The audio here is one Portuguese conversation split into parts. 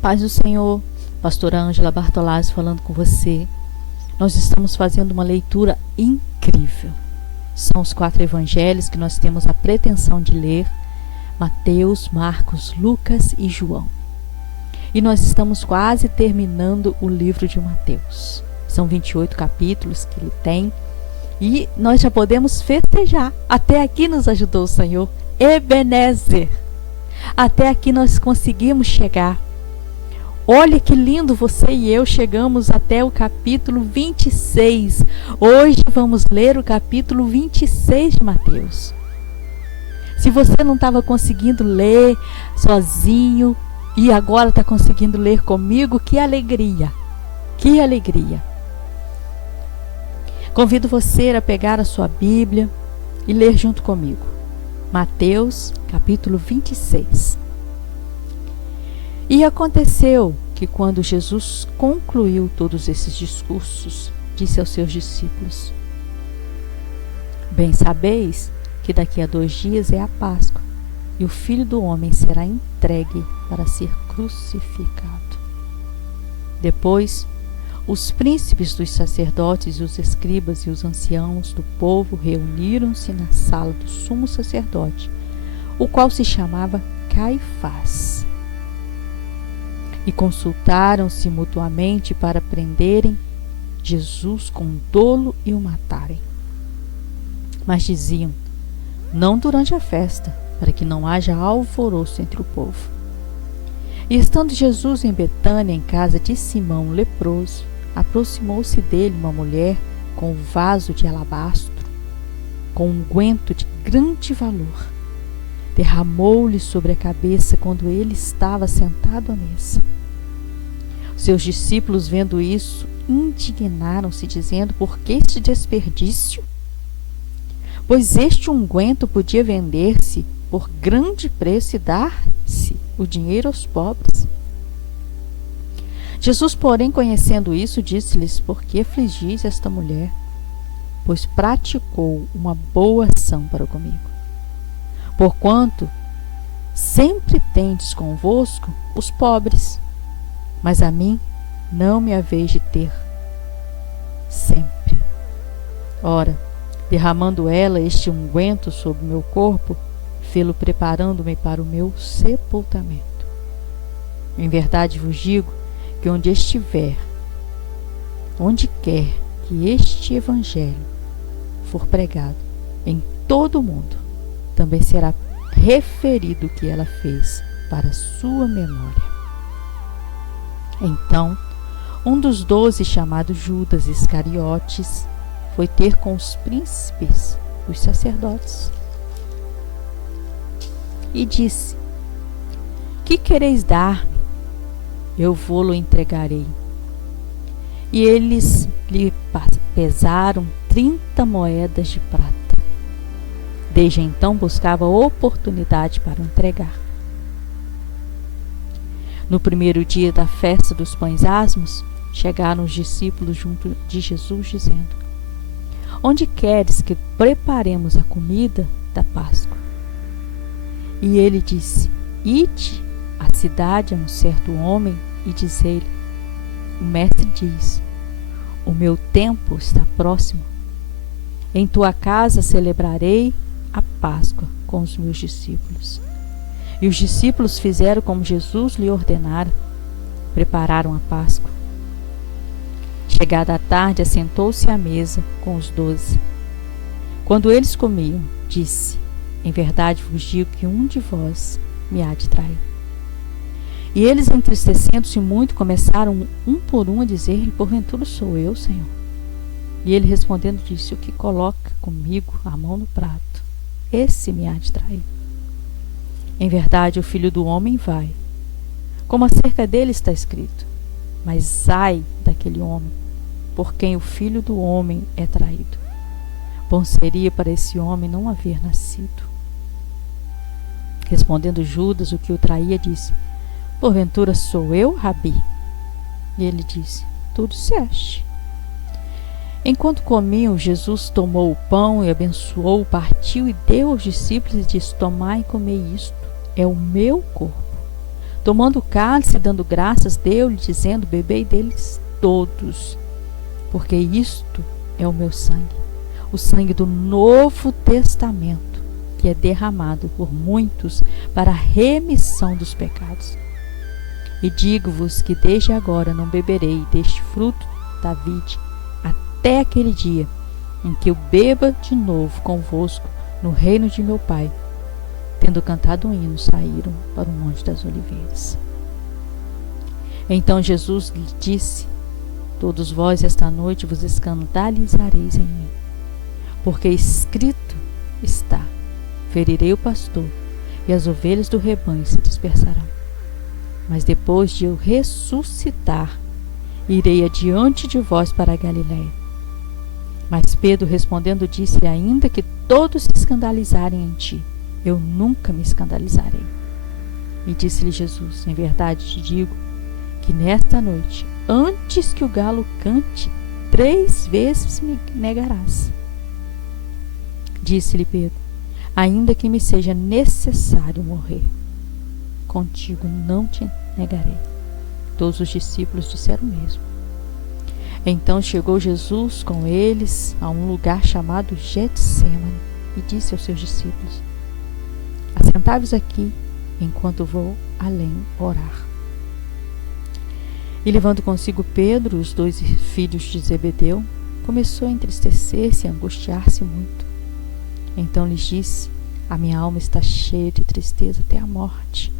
Paz do Senhor, pastora Ângela Bartolazzi falando com você. Nós estamos fazendo uma leitura incrível. São os 4 evangelhos que nós temos a pretensão de ler: Mateus, Marcos, Lucas e João. E nós estamos quase terminando o livro de Mateus. São 28 capítulos que ele tem e nós já podemos festejar. Até aqui nos ajudou o Senhor. Ebenezer. Até aqui nós conseguimos chegar. Olha que lindo, você e eu chegamos até o capítulo 26. Hoje vamos ler o capítulo 26 de Mateus. Se você não estava conseguindo ler sozinho e agora está conseguindo ler comigo, que alegria! Que alegria! Convido você a pegar a sua Bíblia e ler junto comigo. Mateus, capítulo 26. E aconteceu que quando Jesus concluiu todos esses discursos, disse aos seus discípulos: Bem sabeis que daqui a 2 dias é a Páscoa, e o Filho do Homem será entregue para ser crucificado. Depois, os príncipes dos sacerdotes e os escribas e os anciãos do povo reuniram-se na sala do sumo sacerdote, o qual se chamava Caifás. E consultaram-se mutuamente para prenderem Jesus com dolo e o matarem. Mas diziam: não durante a festa, para que não haja alvoroço entre o povo. E estando Jesus em Betânia, em casa de Simão o leproso, aproximou-se dele uma mulher com um vaso de alabastro, com um unguento de grande valor. Derramou-lhe sobre a cabeça quando ele estava sentado à mesa. Seus discípulos, vendo isso, indignaram-se, dizendo: por que este desperdício? Pois este unguento podia vender-se por grande preço e dar-se o dinheiro aos pobres. Jesus, porém, conhecendo isso, disse-lhes: por que afligis esta mulher? Pois praticou uma boa ação para comigo. Porquanto sempre tendes convosco os pobres, mas a mim não me haveis de ter sempre. Ora, derramando ela este unguento sobre o meu corpo, fê-lo preparando-me para o meu sepultamento. Em verdade vos digo que onde quer que este evangelho for pregado em todo o mundo, também será referido o que ela fez para a sua memória. Então, um dos 12, chamado Judas Iscariotes, foi ter com os príncipes, os sacerdotes, e disse: que quereis dar-me? Eu vou-lo entregarei. E eles lhe pesaram 30 moedas de prata. Desde então buscava oportunidade para o entregar. No primeiro dia da festa dos pães asmos, chegaram os discípulos junto de Jesus, dizendo: onde queres que preparemos a comida da Páscoa? E ele disse: ide à cidade a um certo homem e diz-lhe: o mestre diz, o meu tempo está próximo. Em tua casa celebrarei a Páscoa com os meus discípulos. E os discípulos fizeram como Jesus lhe ordenara, prepararam a Páscoa. Chegada a tarde, assentou-se à mesa com os 12. Quando eles comiam, disse: em verdade vos digo que um de vós me há de trair. E eles, entristecendo-se muito, começaram um por um a dizer-lhe: porventura sou eu, Senhor? E ele respondendo disse: o que coloca comigo a mão no prato, esse me há de trair. Em verdade, o Filho do Homem vai, como acerca dele está escrito, mas ai daquele homem, por quem o Filho do Homem é traído. Bom seria para esse homem não haver nascido. Respondendo Judas, o que o traía, disse: porventura sou eu, Rabi? E ele disse: tu disseste. Enquanto comiam, Jesus tomou o pão e abençoou, partiu e deu aos discípulos e disse: tomai e comei isto, é o meu corpo. Tomando o cálice e dando graças, deu-lhe, dizendo: bebei deles todos, porque isto é o meu sangue, o sangue do Novo Testamento, que é derramado por muitos para a remissão dos pecados. E digo-vos que desde agora não beberei deste fruto da vide, até aquele dia em que eu beba de novo convosco no reino de meu Pai. Tendo cantado um hino, saíram para o Monte das Oliveiras. Então Jesus lhe disse: todos vós esta noite vos escandalizareis em mim, porque escrito está: ferirei o pastor, e as ovelhas do rebanho se dispersarão. Mas depois de eu ressuscitar, irei adiante de vós para a Galiléia. Mas Pedro respondendo disse: ainda que todos se escandalizarem em ti, eu nunca me escandalizarei. E disse-lhe Jesus: em verdade te digo que nesta noite, antes que o galo cante, 3 vezes me negarás. Disse-lhe Pedro: ainda que me seja necessário morrer, contigo não te negarei. Todos os discípulos disseram o mesmo. Então chegou Jesus com eles a um lugar chamado Getsêmani e disse aos seus discípulos: assentai-vos aqui, enquanto vou além orar. E levando consigo Pedro, os 2 filhos de Zebedeu, começou a entristecer-se e angustiar-se muito. Então lhes disse: a minha alma está cheia de tristeza até a morte.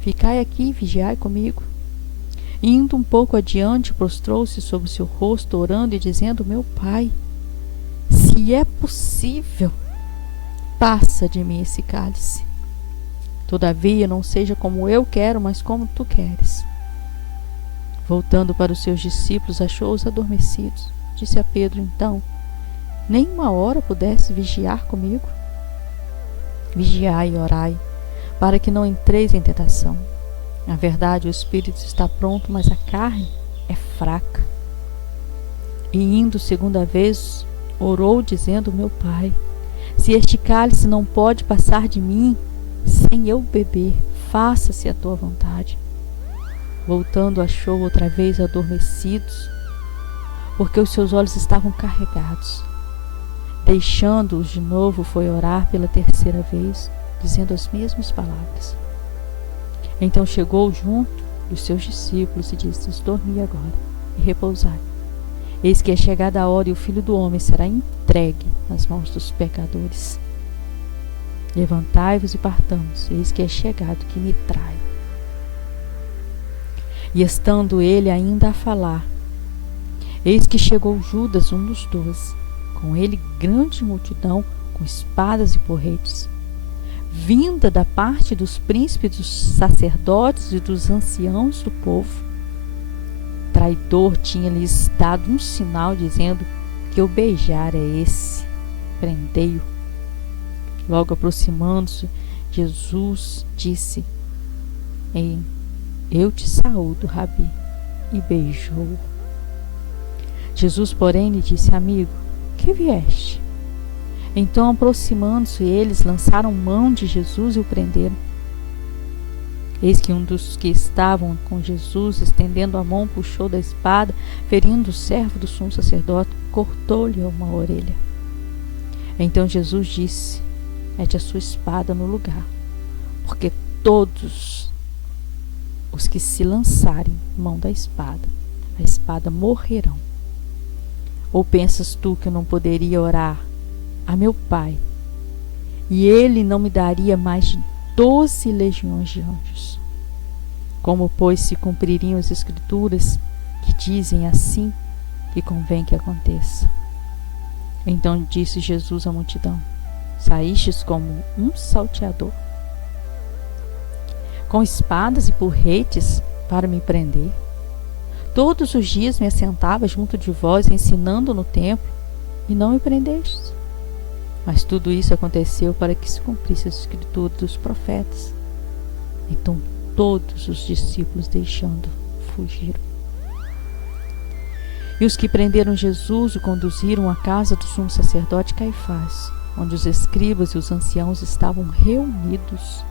Ficai aqui e vigiai comigo. Indo um pouco adiante, prostrou-se sobre o seu rosto, orando e dizendo: meu Pai, se é possível, passa de mim esse cálice. Todavia, não seja como eu quero, mas como tu queres. Voltando para os seus discípulos, achou-os adormecidos. Disse a Pedro então: nem uma hora pudesse vigiar comigo? Vigiai e orai, para que não entreis em tentação. Na verdade, o espírito está pronto, mas a carne é fraca. E indo 2ª vez, orou dizendo: meu Pai, se este cálice não pode passar de mim sem eu beber, faça-se a tua vontade. Voltando, achou outra vez adormecidos, porque os seus olhos estavam carregados. Deixando-os de novo, foi orar pela 3ª vez, dizendo as mesmas palavras. Então chegou junto dos seus discípulos e disse: dormi agora e repousai. Eis que é chegada a hora e o Filho do Homem será entregue nas mãos dos pecadores. Levantai-vos e partamos, eis que é chegado que me trai. E estando ele ainda a falar, eis que chegou Judas, um dos 12, com ele grande multidão, com espadas e porretes, vinda da parte dos príncipes, dos sacerdotes e dos anciãos do povo. O traidor tinha-lhes dado um sinal, dizendo: que o beijar é esse, prendei-o. Logo aproximando-se, Jesus disse: eu te saúdo, Rabi, e beijou-o. Jesus, porém, lhe disse: amigo, que vieste? Então, aproximando-se eles, lançaram mão de Jesus e o prenderam. Eis que um dos que estavam com Jesus, estendendo a mão, puxou da espada, ferindo o servo do sumo sacerdote, cortou-lhe uma orelha. Então Jesus disse: mete a sua espada no lugar, porque todos os que se lançarem mão da espada, a espada morrerão. Ou pensas tu que eu não poderia orar a meu Pai, e ele não me daria mais de 12 legiões de anjos? Como, pois, se cumpririam as Escrituras que dizem assim que convém que aconteça? Então disse Jesus à multidão: saístes como um salteador, com espadas e porretes para me prender? Todos os dias me assentava junto de vós, ensinando no templo, e não me prendestes. Mas tudo isso aconteceu para que se cumprisse a escritura dos profetas. Então todos os discípulos, deixando, fugiram. E os que prenderam Jesus o conduziram à casa do sumo sacerdote Caifás, onde os escribas e os anciãos estavam reunidos.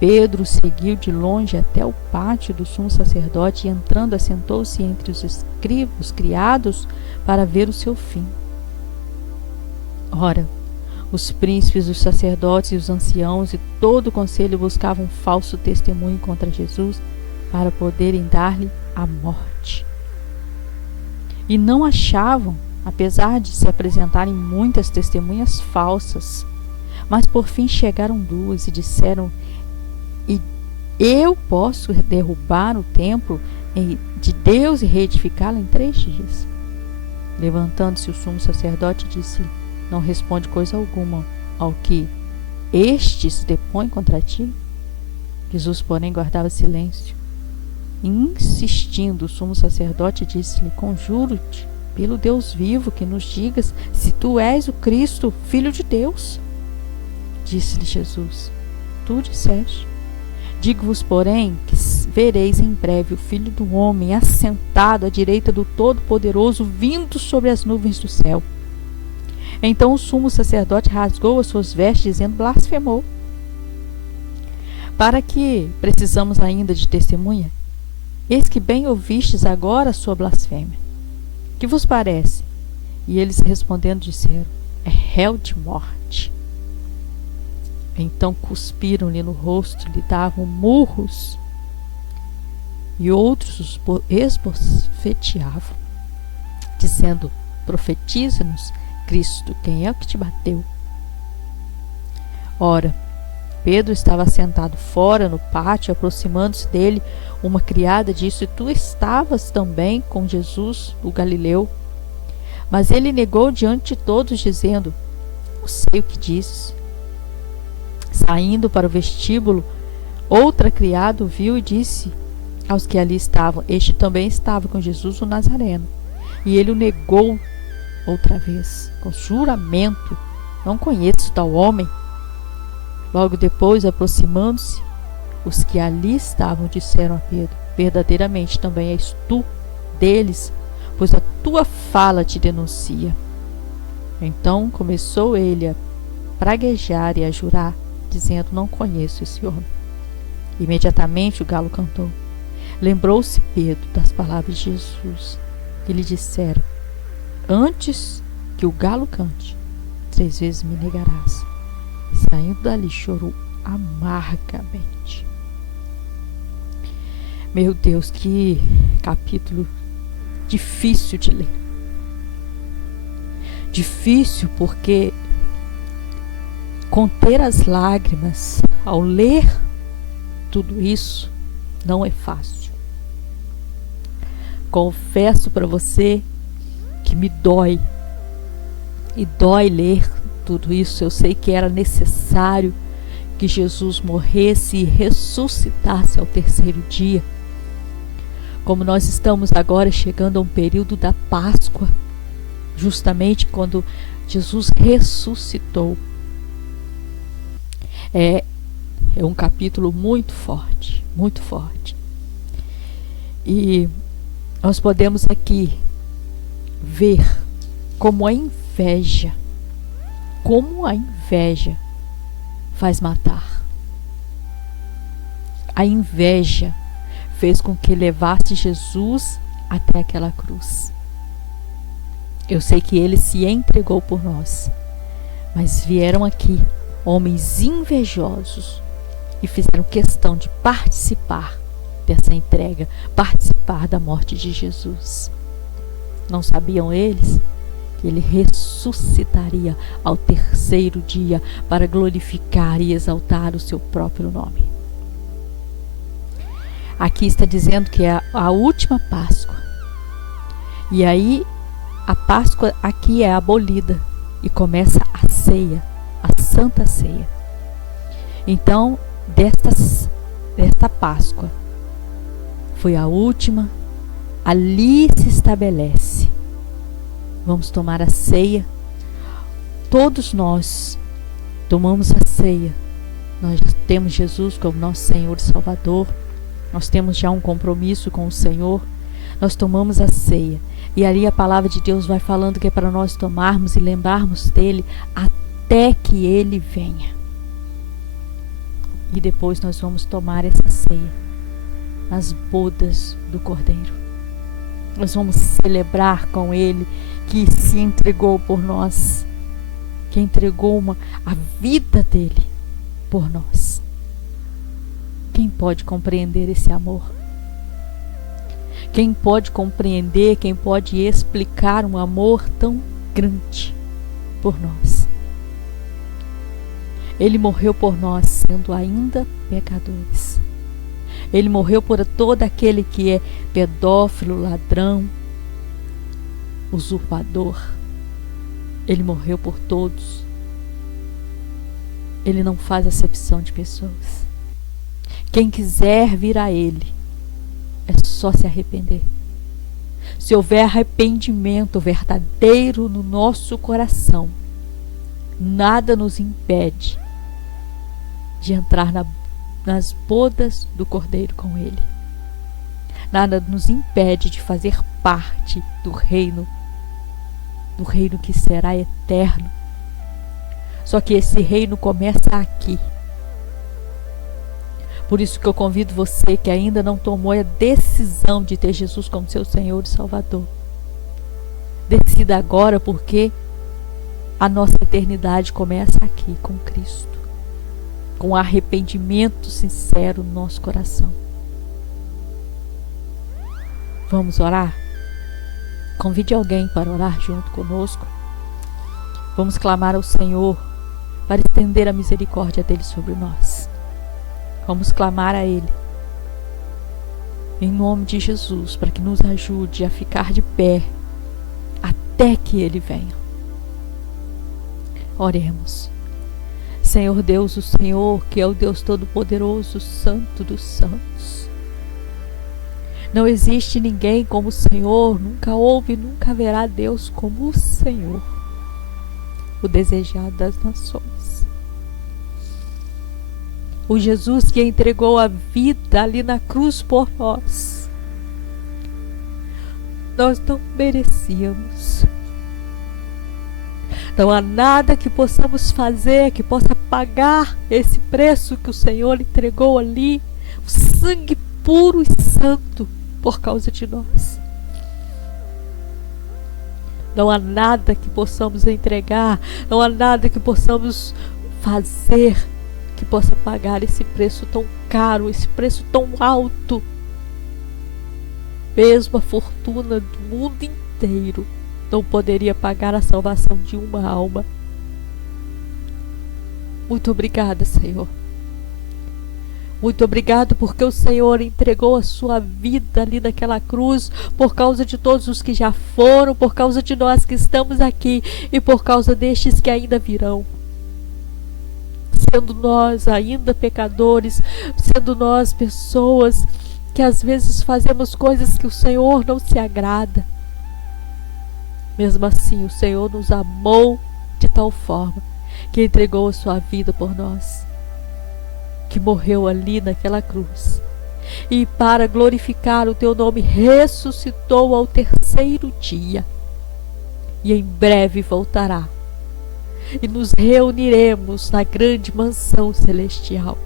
Pedro seguiu de longe até o pátio do sumo sacerdote e, entrando, assentou-se entre os escribas, criados, para ver o seu fim. Ora, os príncipes, os sacerdotes e os anciãos e todo o conselho buscavam falso testemunho contra Jesus para poderem dar-lhe a morte. E não achavam, apesar de se apresentarem muitas testemunhas falsas. Mas por fim chegaram duas e disseram: eu posso derrubar o templo de Deus e reedificá-lo em 3 dias. Levantando-se o sumo sacerdote, disse-lhe: não responde coisa alguma ao que estes depõem contra ti? Jesus, porém, guardava silêncio. Insistindo, o sumo sacerdote disse-lhe: conjuro-te pelo Deus vivo que nos digas se tu és o Cristo, Filho de Deus. Disse-lhe Jesus: tu disseste. Digo-vos, porém, que vereis em breve o Filho do Homem assentado à direita do Todo-Poderoso, vindo sobre as nuvens do céu. Então o sumo sacerdote rasgou as suas vestes, dizendo: blasfemou. Para que precisamos ainda de testemunha? Eis que bem ouvistes agora a sua blasfêmia. Que vos parece? E eles respondendo disseram: é réu de morte. Então cuspiram-lhe no rosto, lhe davam murros, e outros os esbofeteavam, dizendo: profetiza-nos, Cristo, quem é o que te bateu? Ora, Pedro estava sentado fora no pátio. Aproximando-se dele, uma criada disse: tu estavas também com Jesus, o Galileu. Mas ele negou diante de todos, dizendo: não sei o que dizes. Saindo para o vestíbulo, outra criada o viu e disse aos que ali estavam: este também estava com Jesus o Nazareno. E ele o negou outra vez, com juramento: não conheço tal homem. Logo depois, aproximando-se, os que ali estavam disseram a Pedro: verdadeiramente também és tu deles, pois a tua fala te denuncia. Então começou ele a praguejar e a jurar, dizendo: não conheço esse homem. Imediatamente o galo cantou. Lembrou-se Pedro das palavras de Jesus, que lhe dissera: antes que o galo cante, 3 vezes me negarás. Saindo dali, chorou amargamente. Meu Deus, que capítulo difícil de ler. Difícil porque conter as lágrimas ao ler tudo isso não é fácil. Confesso para você que me dói. E dói ler tudo isso. Eu sei que era necessário que Jesus morresse e ressuscitasse ao 3º dia. Como nós estamos agora chegando a um período da Páscoa, justamente quando Jesus ressuscitou. É um capítulo muito forte, muito forte. E nós podemos aqui ver como a inveja faz matar. A inveja fez com que levasse Jesus até aquela cruz. Eu sei que ele se entregou por nós, mas vieram aqui homens invejosos e fizeram questão de participar dessa entrega, participar da morte de Jesus. Não sabiam eles que ele ressuscitaria ao 3º dia para glorificar e exaltar o seu próprio nome. Aqui está dizendo que é a última Páscoa. E aí a Páscoa aqui é abolida e começa a ceia, a Santa Ceia. Então, desta Páscoa foi a última, ali se estabelece. Vamos tomar a ceia. Todos nós tomamos a ceia. Nós já temos Jesus como nosso Senhor e Salvador. Nós temos já um compromisso com o Senhor. Nós tomamos a ceia. E ali a palavra de Deus vai falando que é para nós tomarmos e lembrarmos dele até que ele venha. E depois nós vamos tomar essa ceia nas bodas do Cordeiro. Nós vamos celebrar com Ele que se entregou por nós, que entregou a vida dele por nós. Quem pode compreender esse amor? Quem pode compreender, quem pode explicar um amor tão grande por nós? Ele morreu por nós sendo ainda pecadores. Ele morreu por todo aquele que é pedófilo, ladrão, usurpador. Ele morreu por todos. Ele não faz acepção de pessoas. Quem quiser vir a Ele, é só se arrepender. Se houver arrependimento verdadeiro no nosso coração, nada nos impede de entrar nas bodas do Cordeiro com Ele. Nada nos impede de fazer parte do reino que será eterno. Só que esse reino começa aqui. Por isso que eu convido você que ainda não tomou a decisão de ter Jesus como seu Senhor e Salvador. Decida agora, porque a nossa eternidade começa aqui com Cristo, com arrependimento sincero no nosso coração. Vamos orar? Convide alguém para orar junto conosco. Vamos clamar ao Senhor para estender a misericórdia dele sobre nós. Vamos clamar a Ele, em nome de Jesus, para que nos ajude a ficar de pé até que Ele venha. Oremos. Senhor Deus, o Senhor, que é o Deus Todo-Poderoso, Santo dos Santos. Não existe ninguém como o Senhor, nunca houve e nunca haverá Deus como o Senhor, o desejado das nações. O Jesus que entregou a vida ali na cruz por nós. Nós não merecíamos. Não há nada que possamos fazer que possa pagar esse preço que o Senhor entregou ali, o sangue puro e santo por causa de nós. Não há nada que possamos entregar, não há nada que possamos fazer que possa pagar esse preço tão caro, esse preço tão alto. Mesmo a fortuna do mundo inteiro não poderia pagar a salvação de uma alma. Muito obrigada, Senhor. Muito obrigado porque o Senhor entregou a sua vida ali naquela cruz por causa de todos os que já foram, por causa de nós que estamos aqui e por causa destes que ainda virão. Sendo nós ainda pecadores, sendo nós pessoas que às vezes fazemos coisas que o Senhor não se agrada. Mesmo assim, o Senhor nos amou de tal forma que entregou a sua vida por nós, que morreu ali naquela cruz. E para glorificar o teu nome, ressuscitou ao terceiro dia. E em breve voltará. E nos reuniremos na grande mansão celestial.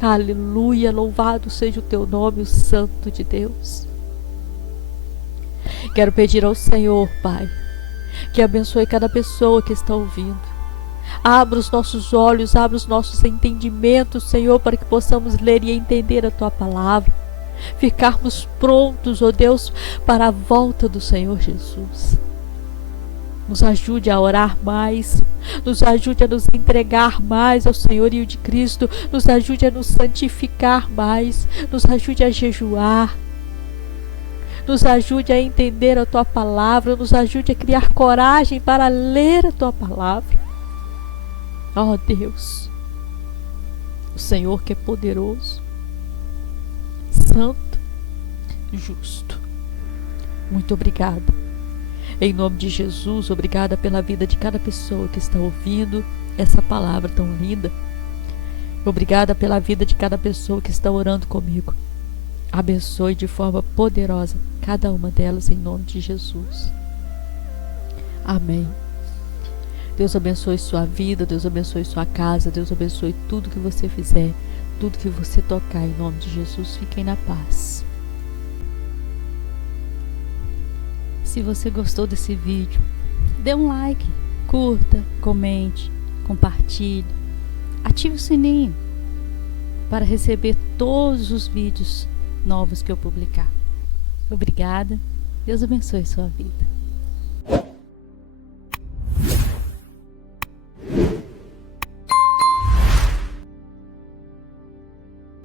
Aleluia, louvado seja o teu nome, o Santo de Deus. Quero pedir ao Senhor, Pai, que abençoe cada pessoa que está ouvindo. Abra os nossos olhos, abra os nossos entendimentos, Senhor, para que possamos ler e entender a Tua palavra. Ficarmos prontos, ó Deus, para a volta do Senhor Jesus. Nos ajude a orar mais, nos ajude a nos entregar mais ao senhorio de Cristo, nos ajude a nos santificar mais, nos ajude a jejuar, nos ajude a entender a Tua palavra, nos ajude a criar coragem para ler a Tua palavra. Ó Deus, o Senhor que é poderoso, santo, justo. Muito obrigada. Em nome de Jesus, obrigada pela vida de cada pessoa que está ouvindo essa palavra tão linda. Obrigada pela vida de cada pessoa que está orando comigo. Abençoe de forma poderosa cada uma delas em nome de Jesus. Amém. Deus abençoe sua vida, Deus abençoe sua casa, Deus abençoe tudo que você fizer. tudo que você tocar, em nome de Jesus. Fiquem na paz. Se você gostou desse vídeo, dê um like, curta, comente, compartilhe, ative o sininho para receber todos os vídeos novos que eu publicar. Obrigada. Deus abençoe sua vida.